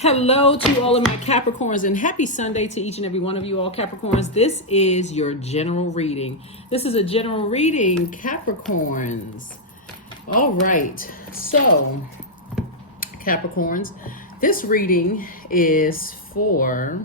Hello to all of my Capricorns and happy Sunday to each and every one of you all Capricorns. This is your general reading. This is a general reading, Capricorns. All right, so Capricorns, this reading is for,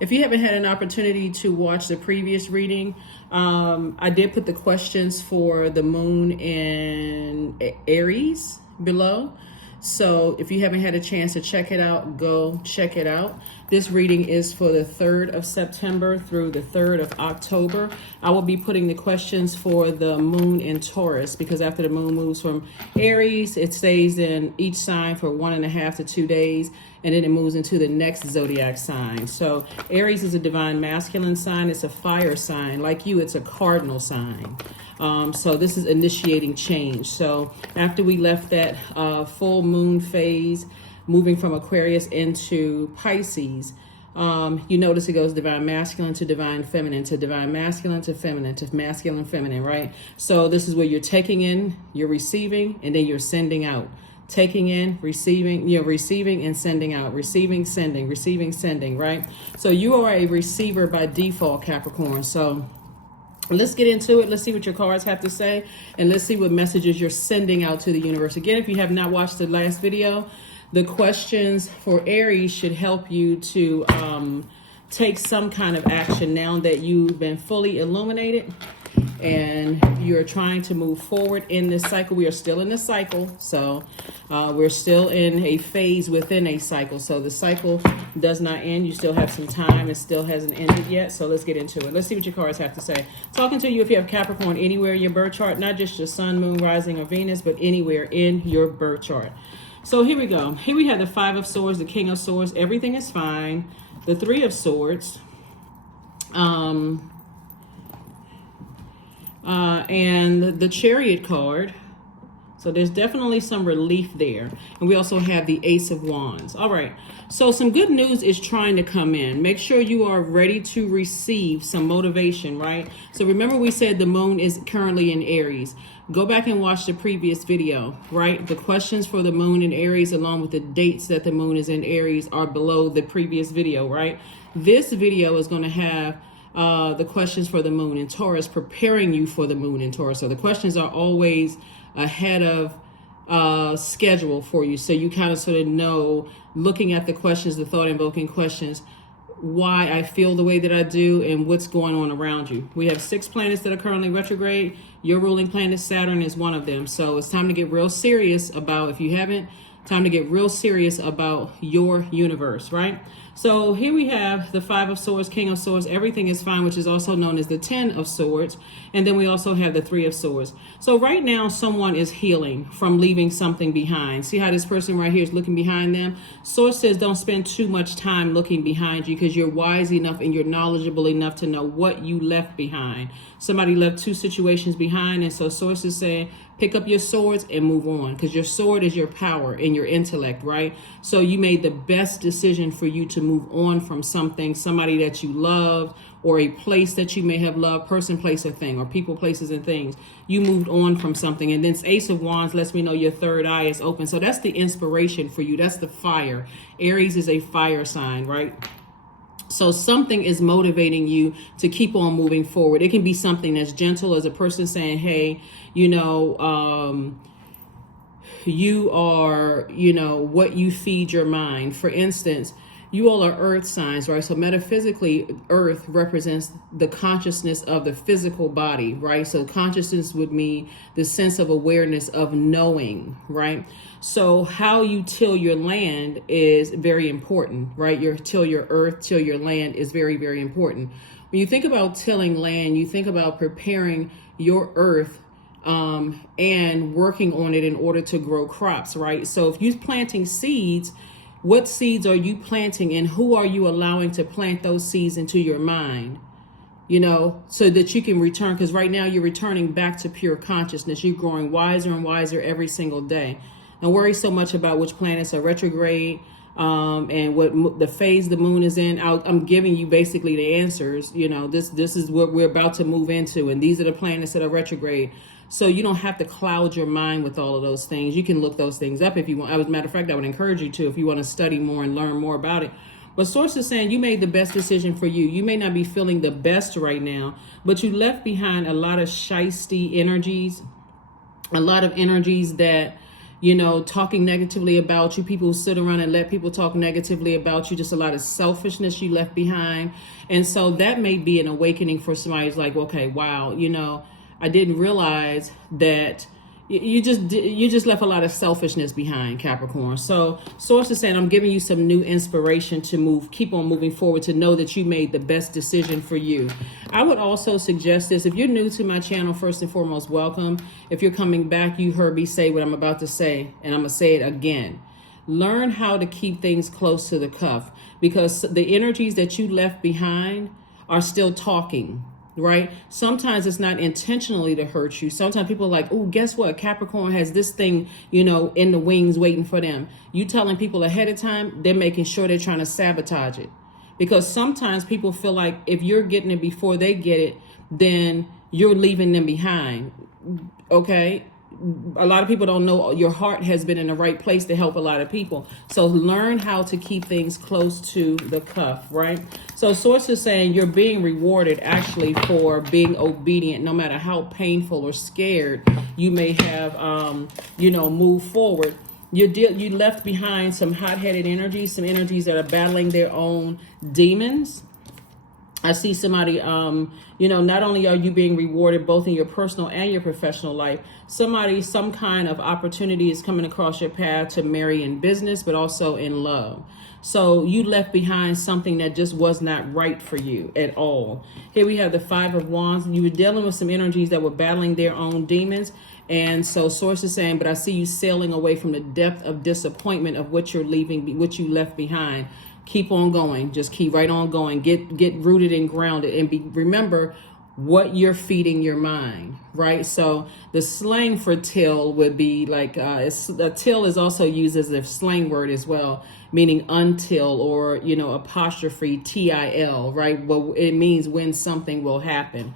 if you haven't had an opportunity to watch the previous reading, I did put the questions for the moon in Aries below. So if you haven't had a chance to check it out, go check it out. This reading is for the 3rd of September through the 3rd of October. I will be putting the questions for the moon in Taurus because after the moon moves from Aries, it stays in each sign for 1.5 to 2 days. And then it moves into the next zodiac sign. So Aries is a divine masculine sign. It's a fire sign. Like you, it's a cardinal sign. So this is initiating change. So after we left that full moon phase, moving from Aquarius into Pisces, you notice it goes divine masculine to divine feminine, to divine masculine to feminine, to masculine feminine, right? So this is where you're taking in, you're receiving, and then you're sending out. Taking in, receiving, receiving and sending out, receiving, sending, right? So you are a receiver by default, Capricorn. So let's get into it. Let's see what your cards have to say, and let's see what messages you're sending out to the universe. Again, if you have not watched the last video, the questions for Aries should help you to take some kind of action now that you've been fully illuminated and you're trying to move forward in this cycle. We are still in this cycle, so we're still in a phase within a cycle. So the cycle does not end. You still have some time. It still hasn't ended yet. So let's get into it. Let's see what your cards have to say. Talking to you if you have Capricorn anywhere in your birth chart, not just your sun, moon, rising, or Venus, but anywhere in your birth chart. So here we go. Here we have the 5 of Swords, the King of Swords. Everything is fine. The 3 of Swords. And the Chariot card. So there's definitely some relief there. And we also have the Ace of Wands. All right. So some good news is trying to come in. Make sure you are ready to receive some motivation, right? So remember we said the moon is currently in Aries. Go back and watch the previous video, right? The questions for the moon in Aries along with the dates that the moon is in Aries are below the previous video, right? This video is going to have the questions for the moon in Taurus, preparing you for the moon in Taurus. So the questions are always ahead of schedule for you. So you kind of sort of know, looking at the questions, the thought invoking questions, why I feel the way that I do and what's going on around you. We have 6 planets that are currently retrograde. Your ruling planet Saturn is one of them. So it's time to get real serious about, if you haven't, time to get real serious about your universe, right? So here we have the 5 of Swords, King of Swords. Everything is fine, which is also known as the 10 of Swords. And then we also have the 3 of Swords. So right now, someone is healing from leaving something behind. See how this person right here is looking behind them? Source says don't spend too much time looking behind you because you're wise enough and you're knowledgeable enough to know what you left behind. Somebody left 2 situations behind. And so Source is saying, pick up your swords and move on, because your sword is your power and your intellect, right? So you made the best decision for you to move on from something, somebody that you loved, or a place that you may have loved, person, place, or thing, or people, places, and things. You moved on from something. And then Ace of Wands lets me know your third eye is open. So that's the inspiration for you. That's the fire. Aries is a fire sign, right? So something is motivating you to keep on moving forward. It can be something as gentle as a person saying, hey, you are, what you feed your mind. For instance, you all are earth signs, right? So metaphysically, earth represents the consciousness of the physical body, right? So consciousness would mean the sense of awareness of knowing, right? So how you till your land is very important, right? Till your earth, till your land is very, very important. When you think about tilling land, you think about preparing your earth and working on it in order to grow crops, right? So if you're planting seeds, what seeds are you planting and who are you allowing to plant those seeds into your mind? So that you can return, because right now you're returning back to pure consciousness. You're growing wiser and wiser every single day. Don't worry so much about which planets are retrograde and what the phase the moon is in. I'm giving you basically the answers. This is what we're about to move into, and these are the planets that are retrograde. So you don't have to cloud your mind with all of those things. You can look those things up if you want. As a matter of fact, I would encourage you to if you want to study more and learn more about it. But Source is saying you made the best decision for you. You may not be feeling the best right now, but you left behind a lot of shisty energies, a lot of energies that, you know, talking negatively about you, people who sit around and let people talk negatively about you, just a lot of selfishness you left behind. And so that may be an awakening for somebody who's like, okay, wow, you know, I didn't realize that you just left a lot of selfishness behind, Capricorn. So Source is saying, I'm giving you some new inspiration to keep on moving forward, to know that you made the best decision for you. I would also suggest this. If you're new to my channel, first and foremost, welcome. If you're coming back, you heard me say what I'm about to say, and I'm going to say it again. Learn how to keep things close to the cuff, because the energies that you left behind are still talking. Right? Sometimes it's not intentionally to hurt you. Sometimes people are like, oh, guess what? Capricorn has this thing, you know, in the wings waiting for them. You telling people ahead of time, they're making sure they're trying to sabotage it. Because sometimes people feel like if you're getting it before they get it, then you're leaving them behind. Okay? A lot of people don't know your heart has been in the right place to help a lot of people. So learn how to keep things close to the cuff, right? So Source is saying you're being rewarded actually for being obedient, no matter how painful or scared you may have, you know, moved forward. You left behind some hot-headed energies, some energies that are battling their own demons. I see somebody, you know, not only are you being rewarded both in your personal and your professional life, some kind of opportunity is coming across your path to marry in business, but also in love. So you left behind something that just was not right for you at all. Here we have the Five of Wands. You were dealing with some energies that were battling their own demons. And so Source is saying, but I see you sailing away from the depth of disappointment of what you're leaving, what you left behind. Keep on going. Just keep right on going. Get rooted and grounded, and remember what you're feeding your mind, right? So the slang for till would be like, till is also used as a slang word as well, meaning until, or, you know, apostrophe TIL, right? Well, it means when something will happen.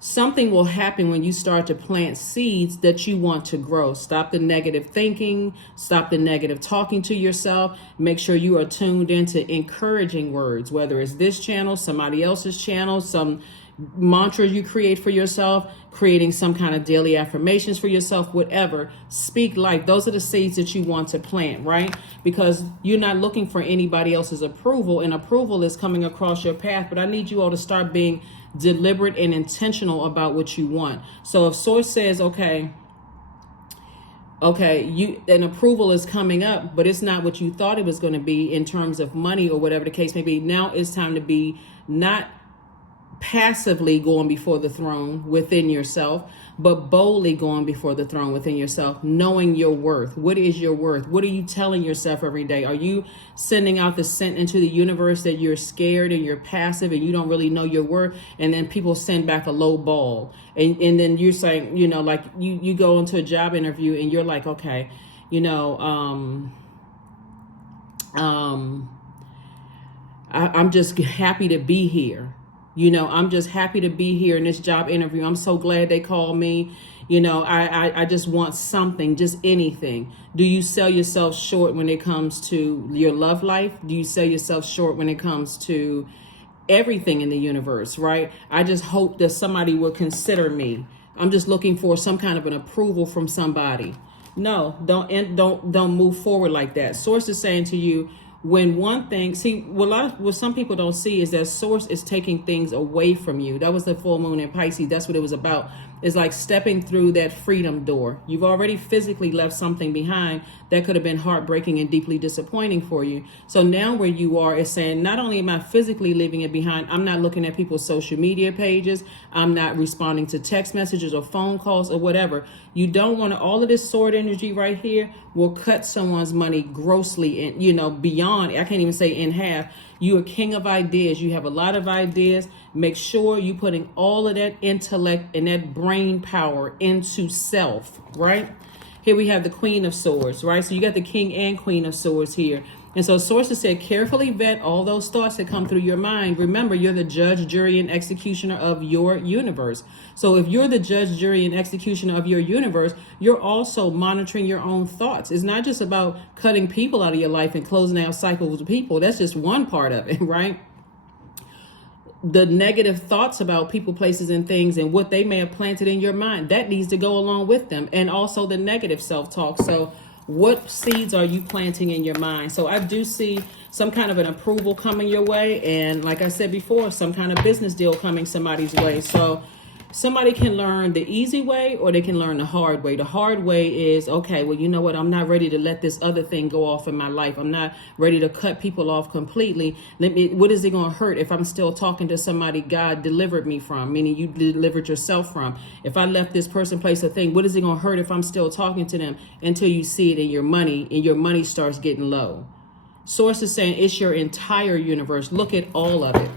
Something will happen when you start to plant seeds that you want to grow. Stop the negative thinking. Stop the negative talking to yourself. Make sure you are tuned into encouraging words, whether it's this channel, somebody else's channel, some mantra you create for yourself, creating some kind of daily affirmations for yourself, whatever. Speak life. Those are the seeds that you want to plant, right? Because you're not looking for anybody else's approval, and approval is coming across your path. But I need you all to start being deliberate and intentional about what you want. So if Source says, okay, an approval is coming up, but it's not what you thought it was going to be in terms of money or whatever the case may be. Now it's time to be not passively going before the throne within yourself, but boldly going before the throne within yourself, knowing your worth. What is your worth? What are you telling yourself every day? Are you sending out the scent into the universe that you're scared and you're passive and you don't really know your worth? And then people send back a low ball. And then you're saying, you know, like you go into a job interview and you're like, okay, you know, I'm just happy to be here. You know, I'm just happy to be here in this job interview. I'm so glad they called me. You know, I just want something, just anything. Do you sell yourself short when it comes to your love life? Do you sell yourself short when it comes to everything in the universe, right? I just hope that somebody will consider me. I'm just looking for some kind of an approval from somebody. No, don't move forward like that. Source is saying to you, when one thing, see, what some people don't see is that Source is taking things away from you. That was the full moon in Pisces. That's what it was about. It's like stepping through that freedom door. You've already physically left something behind that could have been heartbreaking and deeply disappointing for you. So now where you are is saying, not only am I physically leaving it behind, I'm not looking at people's social media pages. I'm not responding to text messages or phone calls or whatever. You don't want to, all of this sword energy right here will cut someone's money grossly and, you know, beyond, I can't even say in half. You're a king of ideas. You have a lot of ideas. Make sure you're putting all of that intellect and that brain power into self, right? Here we have the Queen of Swords, right? So you got the King and Queen of Swords here. And so sources said, carefully vet all those thoughts that come through your mind. Remember, you're the judge, jury, and executioner of your universe. So if you're the judge, jury, and executioner of your universe, you're also monitoring your own thoughts. It's not just about cutting people out of your life and closing out cycles of people. That's just one part of it, right? The negative thoughts about people, places, and things and what they may have planted in your mind, that needs to go along with them. And also the negative self-talk. So what seeds are you planting in your mind? So I do see some kind of an approval coming your way. And like I said before, some kind of business deal coming somebody's way. So somebody can learn the easy way or they can learn the hard way. The hard way is, okay, well, you know what? I'm not ready to let this other thing go off in my life. I'm not ready to cut people off completely. What is it going to hurt if I'm still talking to somebody God delivered me from, meaning you delivered yourself from? If I left this person, place, or thing, what is it going to hurt if I'm still talking to them until you see it in your money and your money starts getting low? Source is saying it's your entire universe. Look at all of it.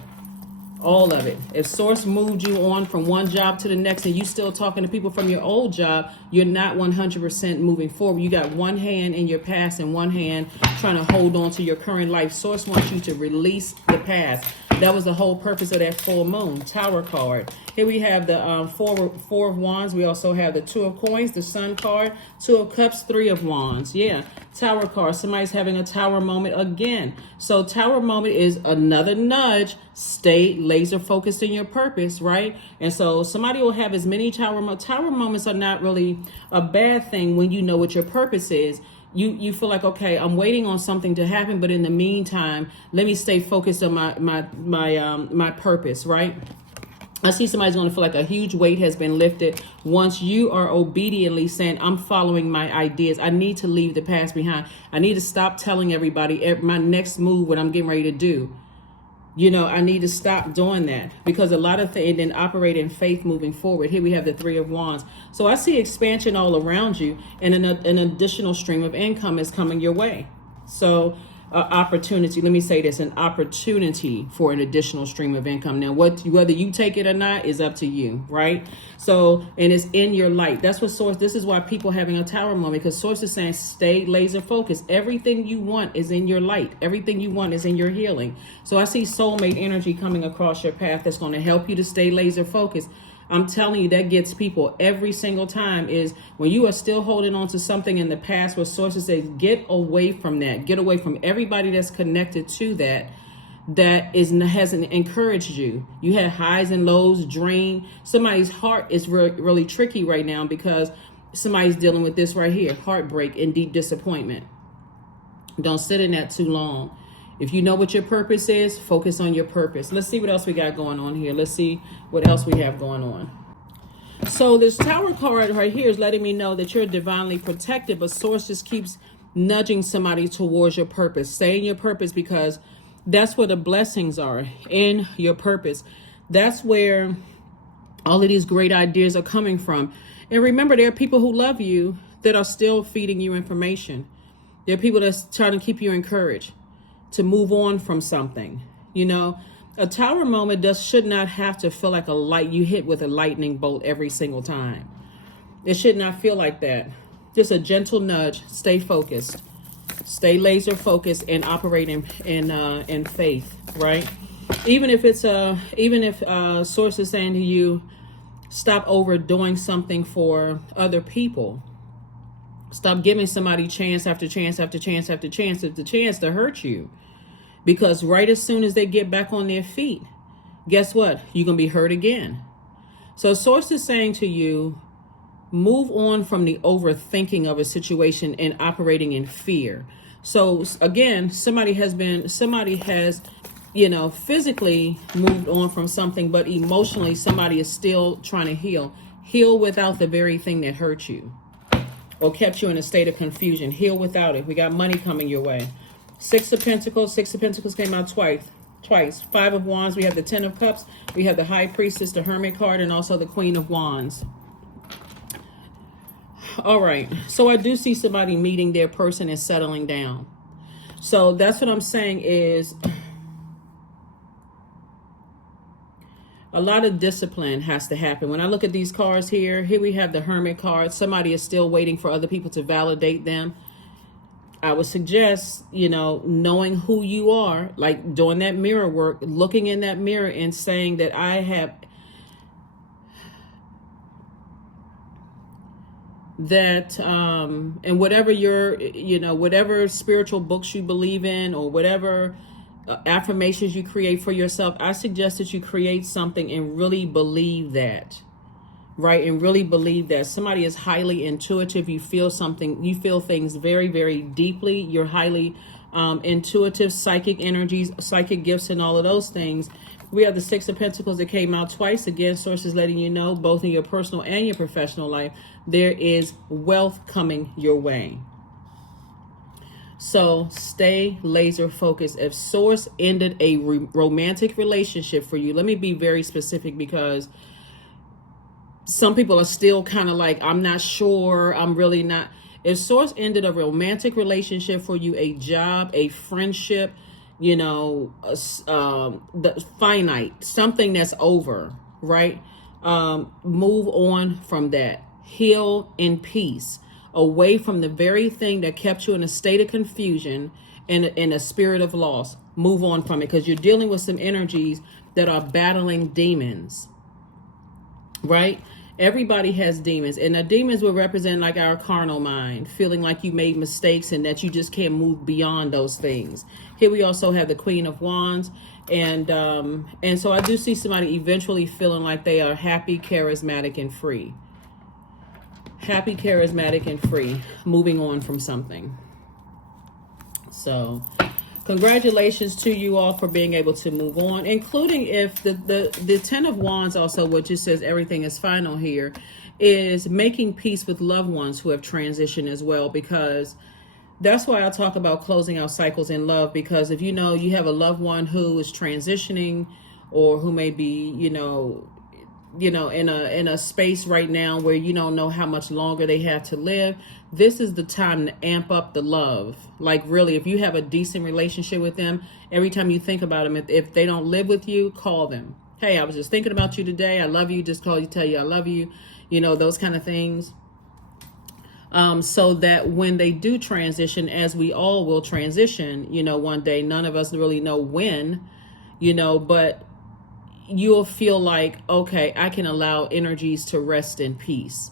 All of it. If source moved you on from one job to the next and you still talking to people from your old job, you're not 100% moving forward. You got one hand in your past and one hand trying to hold on to your current life. Source wants you to release the past. That was the whole purpose of that full moon. Tower card. Here we have the four of wands. We also have the 2 of coins, the sun card, 2 of cups, 3 of wands. Yeah, tower card. Somebody's having a tower moment again. So tower moment is another nudge. Stay laser focused in your purpose, right? And so somebody will have as many tower moments are not really a bad thing when you know what your purpose is. You feel like, okay, I'm waiting on something to happen, but in the meantime, let me stay focused on my purpose, right? I see somebody's going to feel like a huge weight has been lifted once you are obediently saying, I'm following my ideas. I need to leave the past behind. I need to stop telling everybody my next move, what I'm getting ready to do. You know, I need to stop doing that because a lot of things, and then operate in faith moving forward. Here we have the 3 of wands. So I see expansion all around you, and an additional stream of income is coming your way. So opportunity, let me say this, an opportunity for an additional stream of income. Now, whether you take it or not is up to you, right? So, and it's in your light. That's what source, this is why people having a tower moment, because source is saying, stay laser focused. Everything you want is in your light. Everything you want is in your healing. So I see soulmate energy coming across your path that's going to help you to stay laser focused. I'm telling you, that gets people every single time is when you are still holding on to something in the past where sources say, get away from that. Get away from everybody that's connected to that hasn't encouraged you. You had highs and lows, drain. Somebody's heart is really tricky right now because somebody's dealing with this right here, heartbreak and deep disappointment. Don't sit in that too long. If you know what your purpose is, focus on your purpose. Let's see what else we got going on here. Let's see what else we have going on. So this tower card right here is letting me know that you're divinely protected, but source just keeps nudging somebody towards your purpose. Stay in your purpose because that's where the blessings are, in your purpose. That's where all of these great ideas are coming from. And remember, there are people who love you that are still feeding you information. There are people that's trying to keep you encouraged to move on from something. You know, a tower moment should not have to feel like a light you hit with a lightning bolt every single time. It should not feel like that. Just a gentle nudge. Stay focused. Stay laser focused and operate in faith, right? Even if source is saying to you, stop overdoing something for other people. Stop giving somebody chance after chance after chance after chance after chance to hurt you. Because right as soon as they get back on their feet, guess what? You're going to be hurt again. So source is saying to you, move on from the overthinking of a situation and operating in fear. So again, somebody has, physically moved on from something, but emotionally somebody is still trying to heal. Heal without the very thing that hurt you or kept you in a state of confusion. Heal without it. We got money coming your way. 6 of Pentacles. 6 of Pentacles came out twice. 5 of Wands. We have the 10 of Cups. We have the High Priestess, the Hermit card, and also the Queen of Wands. All right. So I do see somebody meeting their person and settling down. So that's what I'm saying is a lot of discipline has to happen. When I look at these cards here we have the Hermit card. Somebody is still waiting for other people to validate them. I would suggest, knowing who you are, like doing that mirror work, looking in that mirror and saying that I have that, and whatever whatever spiritual books you believe in, or whatever affirmations you create for yourself, I suggest that you create something and really believe that. Right, and really believe that somebody is highly intuitive. You feel something, you feel things very, very deeply. You're highly intuitive, psychic energies, psychic gifts, and all of those things. We have the Six of Pentacles that came out twice. Again, sources letting you know, both in your personal and your professional life, there is wealth coming your way. So stay laser focused. If source ended a romantic relationship for you, let me be very specific, because some people are still kind of like, I'm not sure, I'm really not. If source ended a romantic relationship for you, a job, a friendship, the finite, something that's over, right? Move on from that. Heal in peace, away from the very thing that kept you in a state of confusion and in a spirit of loss. Move on from it, because you're dealing with some energies that are battling demons, right? Everybody has demons, and the demons will represent like our carnal mind, feeling like you made mistakes and that you just can't move beyond those things. Here we also have the Queen of Wands, and so I do see somebody eventually feeling like they are happy, charismatic, and free. Happy, charismatic, and free, moving on from something. So congratulations to you all for being able to move on, including if the Ten of Wands also, which just says everything is final here, is making peace with loved ones who have transitioned as well, because that's why I talk about closing out cycles in love. Because if you have a loved one who is transitioning, or who may be, in a space right now where you don't know how much longer they have to live, this is the time to amp up the love. Like, really, if you have a decent relationship with them, every time you think about them, if they don't live with you, call them. Hey, I was just thinking about you today. I love you. Just call you, tell you I love you. Those kind of things. So that when they do transition, as we all will transition, one day, none of us really know when, but you'll feel like, okay, I can allow energies to rest in peace.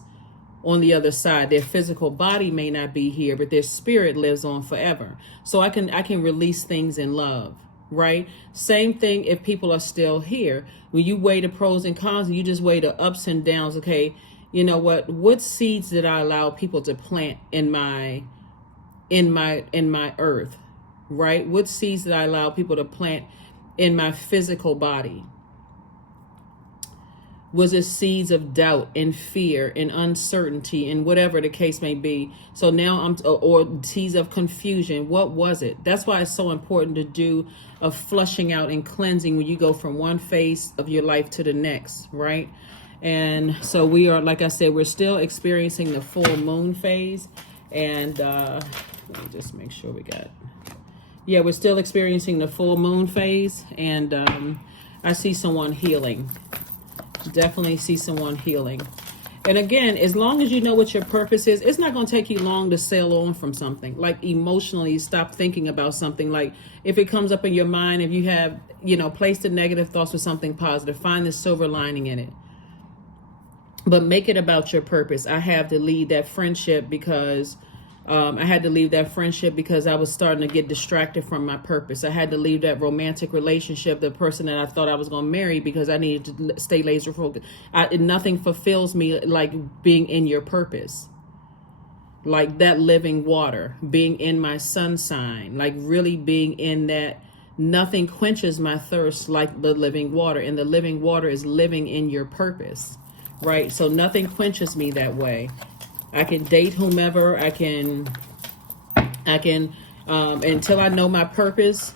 On the other side, their physical body may not be here, but their spirit lives on forever. So I can release things in love, right? Same thing if people are still here. When you weigh the pros and cons, you just weigh the ups and downs. Okay, what seeds did I allow people to plant in my earth, right? What seeds did I allow people to plant in my physical body? Was it seeds of doubt and fear and uncertainty and whatever the case may be? So now or seeds of confusion. What was it? That's why it's so important to do a flushing out and cleansing when you go from one phase of your life to the next, right? And so we are, like I said, we're still experiencing the full moon phase. And let me just make sure we're still experiencing the full moon phase. And I see someone healing. Definitely see someone healing. And again, as long as you know what your purpose is, it's not going to take you long to sail on from something. Like, emotionally stop thinking about something. Like, if it comes up in your mind, if you have, placed the negative thoughts with something positive, find the silver lining in it. But make it about your purpose. I have to leave that friendship because I had to leave that friendship because I was starting to get distracted from my purpose. I had to leave that romantic relationship, the person that I thought I was going to marry, because I needed to stay laser focused. Nothing fulfills me like being in your purpose. Like that living water, being in my sun sign, like really being in that. Nothing quenches my thirst like the living water. And the living water is living in your purpose, right? So nothing quenches me that way. I can date whomever, I can, until I know my purpose,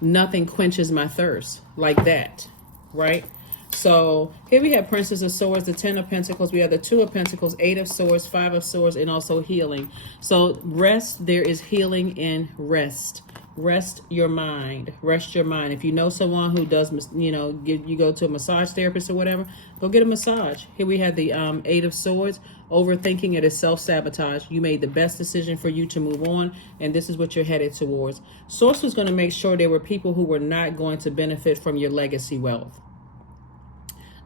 nothing quenches my thirst like that, right? So here we have Princess of Swords, the 10 of Pentacles. We have the 2 of Pentacles, 8 of Swords, 5 of Swords, and also healing. So rest, there is healing in rest. Rest your mind. Rest your mind. If you know someone who does, you go to a massage therapist or whatever, go get a massage. Here we have the Eight of Swords. Overthinking it is self-sabotage. You made the best decision for you to move on, and this is what you're headed towards. Source was going to make sure there were people who were not going to benefit from your legacy wealth.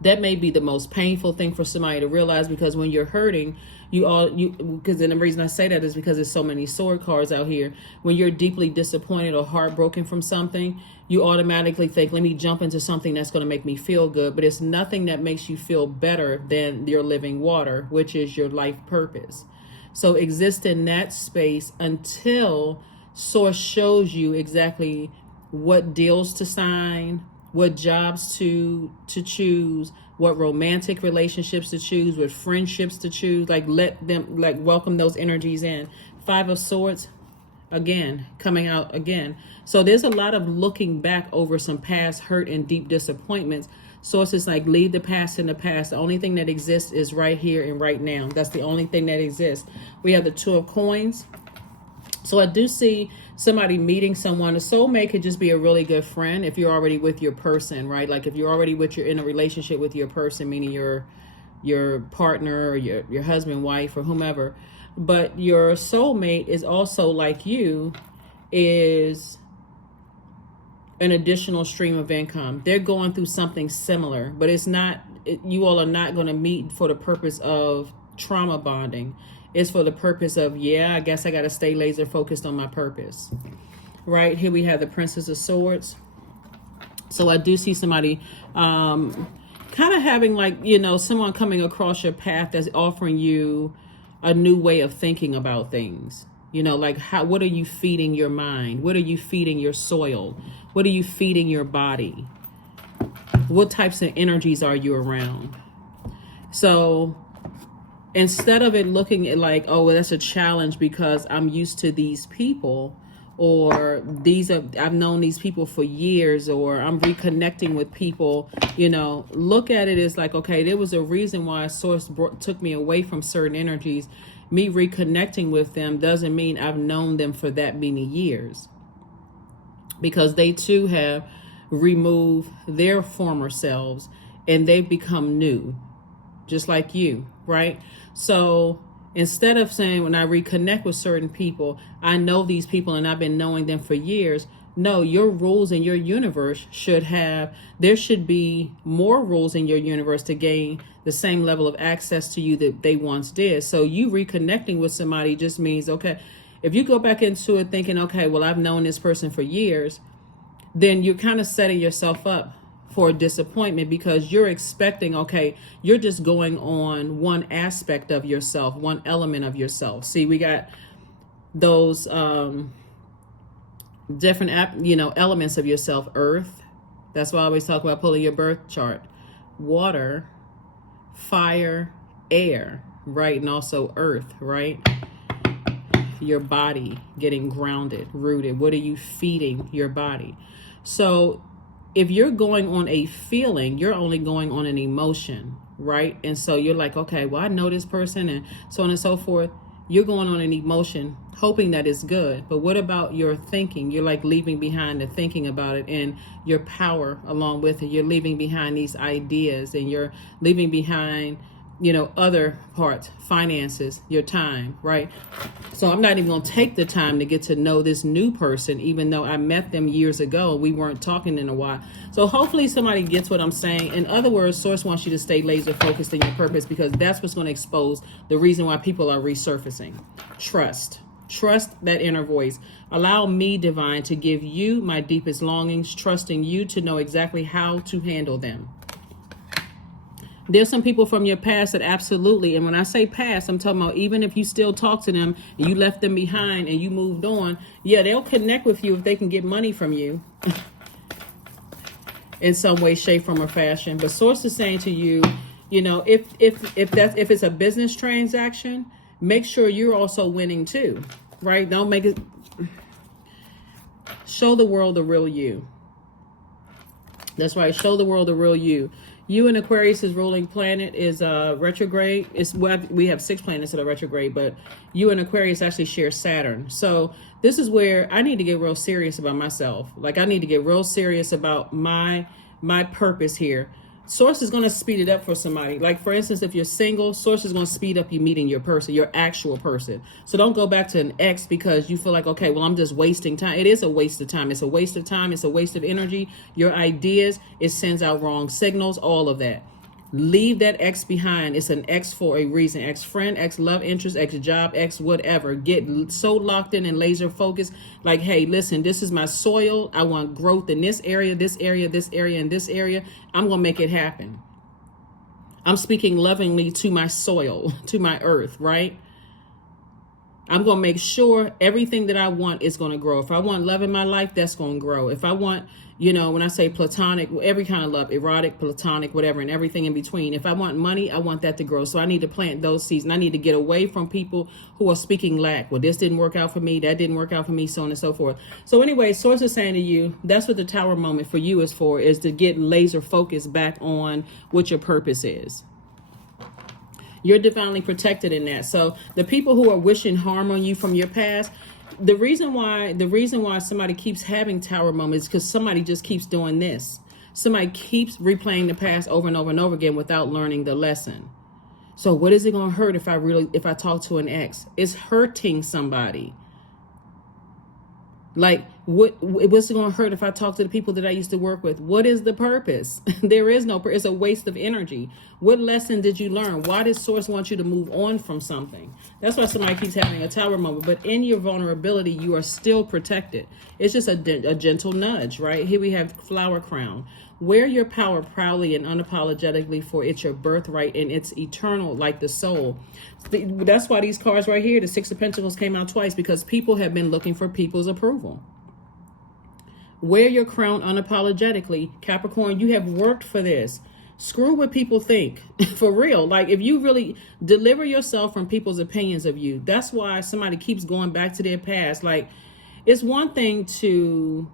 That may be the most painful thing for somebody to realize, because when you're hurting, because the reason I say that is because there's so many sword cards out here. When you're deeply disappointed or heartbroken from something, you automatically think, let me jump into something that's going to make me feel good. But it's nothing that makes you feel better than your living water, which is your life purpose. So exist in that space until Source shows you exactly what deals to sign, what jobs to choose, what romantic relationships to choose, what friendships to choose. Let them, welcome those energies in. Five of Swords, again, coming out again. So there's a lot of looking back over some past hurt and deep disappointments. Source is like, leave the past in the past. The only thing that exists is right here and right now. That's the only thing that exists. We have the Two of Coins. So I do see somebody meeting someone. A soulmate could just be a really good friend if you're already with your person, right? Like if you're already in a relationship with your person, meaning your partner or your husband, wife, or whomever. But your soulmate is also, like you, is an additional stream of income. They're going through something similar, but it's not, you all are not going to meet for the purpose of trauma bonding. It's for the purpose of, I guess I got to stay laser focused on my purpose. Right here we have the Princess of Swords. So I do see somebody kind of having someone coming across your path that's offering you a new way of thinking about things. What are you feeding your mind? What are you feeding your soil? What are you feeding your body? What types of energies are you around? So instead of it looking at that's a challenge because I'm used to these people, or I've known these people for years, or I'm reconnecting with people, look at it as okay, there was a reason why Source took me away from certain energies. Me reconnecting with them doesn't mean I've known them for that many years, because they too have removed their former selves and they've become new, just like you, right? So instead of saying, when I reconnect with certain people, I know these people and I've been knowing them for years. No, your rules in your universe there should be more rules in your universe to gain the same level of access to you that they once did. So you reconnecting with somebody just means, okay, if you go back into it thinking, okay, well, I've known this person for years, then you're kind of setting yourself up for disappointment, because you're expecting, okay, you're just going on one aspect of yourself, one element of yourself. See, we got those different elements of yourself. Earth, that's why I always talk about pulling your birth chart. Water, fire, air, right? And also earth, right? Your body getting grounded, rooted. What are you feeding your body? So if you're going on a feeling, you're only going on an emotion, right? And so you're like, okay, well, I know this person and so on and so forth. You're going on an emotion, hoping that it's good. But what about your thinking? You're leaving behind the thinking about it and your power along with it. You're leaving behind these ideas, and you're leaving behind, other parts, finances, your time, right? So I'm not even going to take the time to get to know this new person, even though I met them years ago. We weren't talking in a while. So hopefully somebody gets what I'm saying. In other words, Source wants you to stay laser focused in your purpose, because that's what's going to expose the reason why people are resurfacing. Trust that inner voice. Allow me, divine, to give you my deepest longings, trusting you to know exactly how to handle them. There's some people from your past that absolutely, and when I say past, I'm talking about even if you still talk to them and you left them behind and you moved on, they'll connect with you if they can get money from you in some way, shape, form, or fashion. But Source is saying to you, if it's a business transaction, make sure you're also winning too, right? Don't make it. Show the world the real you. That's right. Show the world the real you. You and Aquarius's ruling planet is retrograde. We have 6 planets that are retrograde, but you and Aquarius actually share Saturn. So this is where I need to get real serious about myself. Like, I need to get real serious about my purpose here. Source is going to speed it up for somebody. Like, for instance, if you're single, Source is going to speed up you meeting your person, your actual person. So don't go back to an ex because you feel like, okay, well, I'm just wasting time. It is a waste of time. It's a waste of time. It's a waste of energy. Your ideas, it sends out wrong signals, all of that. Leave that ex behind. It's an ex for a reason. Ex friend, ex love interest, ex job, ex whatever. Get so locked in and laser focused. Like, hey, listen, this is my soil. I want growth in this area, this area, this area, and this area. I'm going to make it happen. I'm speaking lovingly to my soil, to my earth, right? I'm going to make sure everything that I want is going to grow. If I want love in my life, that's going to grow. If I want, when I say platonic, every kind of love, erotic, platonic, whatever, and everything in between. If I want money, I want that to grow. So I need to plant those seeds. And I need to get away from people who are speaking lack. Well, this didn't work out for me. That didn't work out for me, so on and so forth. So anyway, Source is saying to you, that's what the Tower moment for you is for, is to get laser focused back on what your purpose is. You're divinely protected in that. So the people who are wishing harm on you from your past, the reason why somebody keeps having Tower moments is because somebody just keeps doing this. Somebody keeps replaying the past over and over and over again without learning the lesson. So what is it going to hurt if I talk to an ex? It's hurting somebody. Like, what's it going to hurt if I talk to the people that I used to work with? What is the purpose? There is no purpose. It's a waste of energy. What lesson did you learn? Why does Source want you to move on from something? That's why somebody keeps having a Tower moment. But in your vulnerability, you are still protected. It's just a gentle nudge, right? Here we have Flower Crown. Wear your power proudly and unapologetically, for it's your birthright and it's eternal like the soul. That's why these cards right here, the 6 of Pentacles, came out twice, because people have been looking for people's approval. Wear your crown unapologetically. Capricorn, you have worked for this. Screw what people think. For real. Like, if you really deliver yourself from people's opinions of you, that's why somebody keeps going back to their past. Like, it's one thing to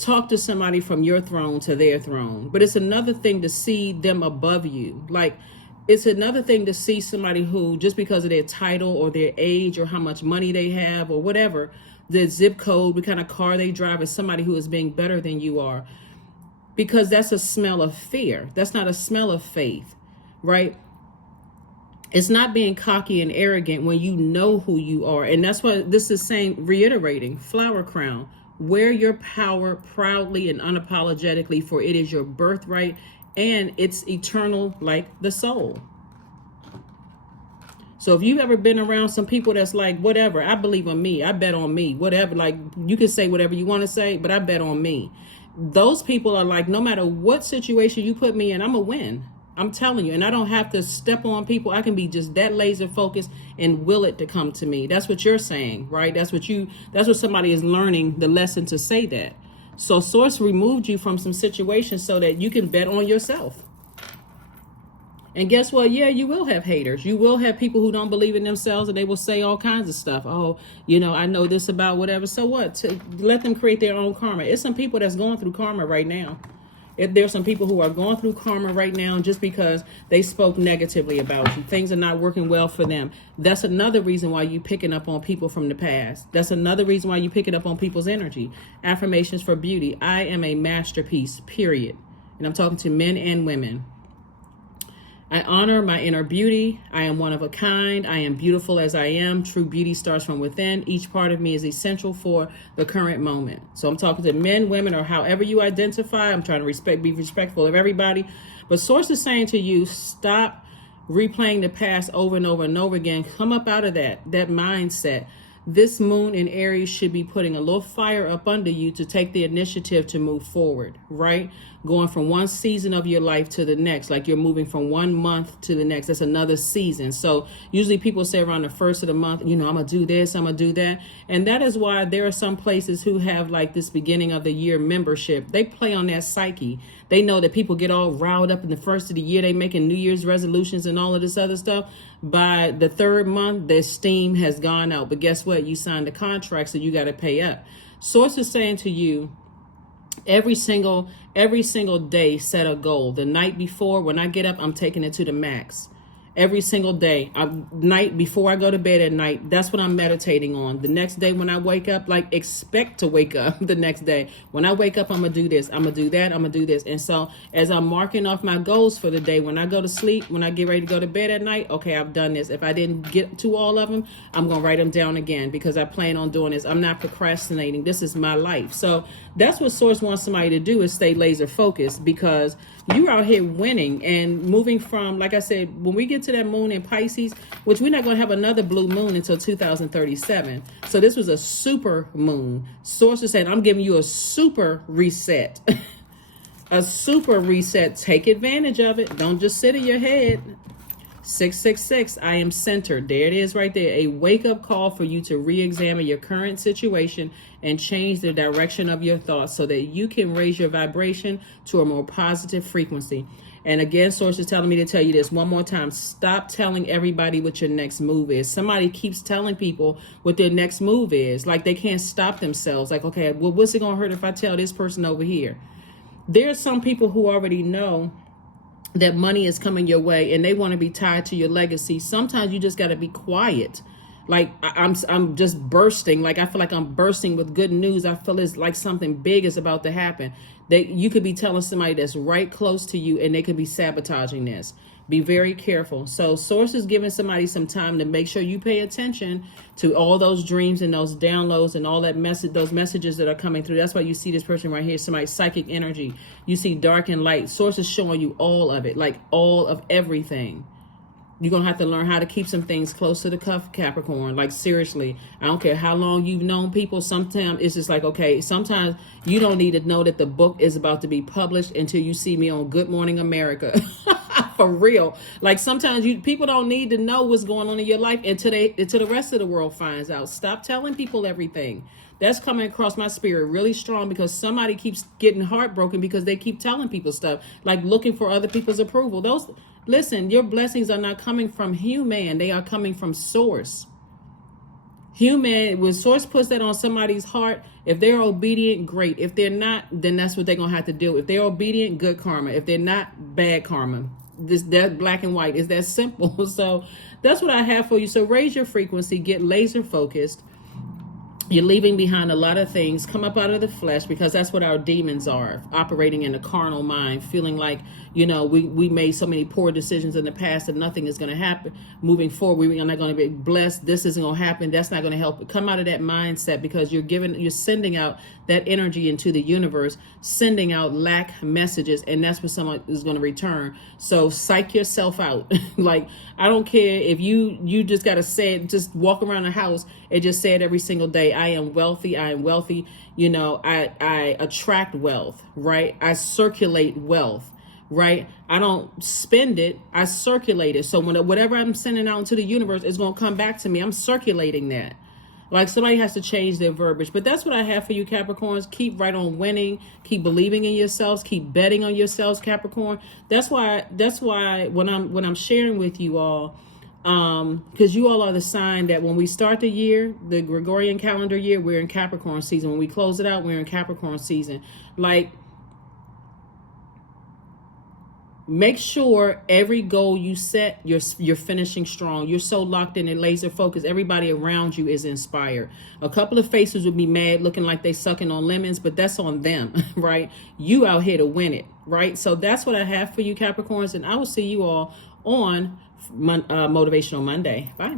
talk to somebody from your throne to their throne, but it's another thing to see them above you. Like, it's another thing to see somebody who, just because of their title or their age or how much money they have or whatever, the zip code, what kind of car they drive, is somebody who is being better than you are, because that's a smell of fear. That's not a smell of faith, right? It's not being cocky and arrogant when you know who you are. And that's what this is saying, reiterating. Flower Crown. Wear your power proudly and unapologetically, for it is your birthright and it's eternal like the soul. So if you've ever been around some people that's like, whatever, I believe on me, I bet on me, whatever, like, you can say whatever you want to say, but I bet on me. Those people are like, no matter what situation you put me in, I'm gonna win. I'm telling you. And I don't have to step on people. I can be just that laser focused and will it to come to me. That's what you're saying, right? That's what somebody is learning the lesson to say that. So Source removed you from some situations so that you can bet on yourself. And guess what? Yeah, you will have haters. You will have people who don't believe in themselves, and they will say all kinds of stuff. Oh, I know this about whatever. So what? To let them create their own karma. It's some people that's going through karma right now. If there's some people who are going through karma right now just because they spoke negatively about you, things are not working well for them. That's another reason why you picking up on people from the past. That's another reason why you picking up on people's energy. Affirmations for beauty. I am a masterpiece, period. And I'm talking to men and women. I honor my inner beauty. I am one of a kind. I am beautiful as I am. True beauty starts from within. Each part of me is essential for the current moment. So I'm talking to men, women, or however you identify. I'm trying to be respectful of everybody. But Source is saying to you, stop replaying the past over and over and over again. Come up out of that mindset. This moon in Aries should be putting a little fire up under you to take the initiative to move forward, right? Going from one season of your life to the next, like you're moving from 1 month to the next. That's another season. So usually people say around the first of the month, I'm going to do this, I'm going to do that. And that is why there are some places who have like this beginning of the year membership. They play on that psyche. They know that people get all riled up in the first of the year. They making New Year's resolutions and all of this other stuff. By the 3rd month, their steam has gone out. But guess what? You signed a contract, so you got to pay up. Source is saying to you, Every single day, set a goal. The night before, when I get up, I'm taking it to the max. Every single day, night before I go to bed at night, that's what I'm meditating on. The next day when I wake up, like, expect to wake up the next day. When I wake up, I'm going to do this, I'm going to do that, I'm going to do this. And so as I'm marking off my goals for the day, when I go to sleep, when I get ready to go to bed at night, okay, I've done this. If I didn't get to all of them, I'm going to write them down again because I plan on doing this. I'm not procrastinating. This is my life. So that's what Source wants somebody to do, is stay laser focused, because you're out here winning and moving from, like I said, when we get to that moon in Pisces, which we're not going to have another blue moon until 2037. So this was a super moon. Source is saying, I'm giving you a super reset. A super reset. Take advantage of it. Don't just sit in your head. 666, I am centered. There it is right there. A wake-up call for you to re-examine your current situation and change the direction of your thoughts so that you can raise your vibration to a more positive frequency. And again, Source is telling me to tell you this one more time. Stop telling everybody what your next move is. Somebody keeps telling people what their next move is. Like, they can't stop themselves. Like, okay, well, what's it going to hurt if I tell this person over here? There are some people who already know that money is coming your way and they want to be tied to your legacy. Sometimes you just got to be quiet. Like, I'm just bursting. Like, I feel like I'm bursting with good news. I feel it's like something big is about to happen. That you could be telling somebody that's right close to you and they could be sabotaging this. Be very careful. So Source is giving somebody some time to make sure you pay attention to all those dreams and those downloads and all that message, those messages that are coming through. That's why you see this person right here, somebody's psychic energy. You see dark and light. Source is showing you all of it, like all of everything. You're going to have to learn how to keep some things close to the cuff, Capricorn. Like, seriously, I don't care how long you've known people. Sometimes it's just like, okay, sometimes you don't need to know that the book is about to be published until you see me on Good Morning America. For real. Like, sometimes people don't need to know what's going on in your life until the rest of the world finds out. Stop telling people everything. That's coming across my spirit really strong, because somebody keeps getting heartbroken because they keep telling people stuff, like looking for other people's approval. Listen, your blessings are not coming from human. They are coming from Source. Human, when Source puts that on somebody's heart, if they're obedient, great. If they're not, then that's what they're going to have to do. If they're obedient, good karma. If they're not, bad karma. That black and white is that simple. So that's what I have for you. So raise your frequency, get laser focused. You're leaving behind a lot of things. Come up out of the flesh, because that's what our demons are, operating in a carnal mind, feeling like, we made so many poor decisions in the past that nothing is going to happen. Moving forward, we're not going to be blessed. This isn't going to happen. That's not going to help. Come out of that mindset, because you're sending out that energy into the universe, sending out lack messages, and that's what someone is going to return. So psych yourself out. Like, I don't care if you just got to say it, just walk around the house and just say it every single day. I am wealthy. I am wealthy. I attract wealth, right? I circulate wealth, right? I don't spend it. I circulate it. So whatever I'm sending out into the universe is going to come back to me. I'm circulating that. Like, somebody has to change their verbiage. But that's what I have for you, Capricorns. Keep right on winning. Keep believing in yourselves. Keep betting on yourselves, Capricorn. That's why when I'm sharing with you all, because you all are the sign that when we start the year, the Gregorian calendar year, we're in Capricorn season. When we close it out, we're in Capricorn season. Like, make sure every goal you set, you're finishing strong. You're so locked in and laser focused. Everybody around you is inspired. A couple of faces would be mad, looking like they sucking on lemons, but that's on them, right? You out here to win it, right? So that's what I have for you, Capricorns, and I will see you all on Motivational Monday. Bye.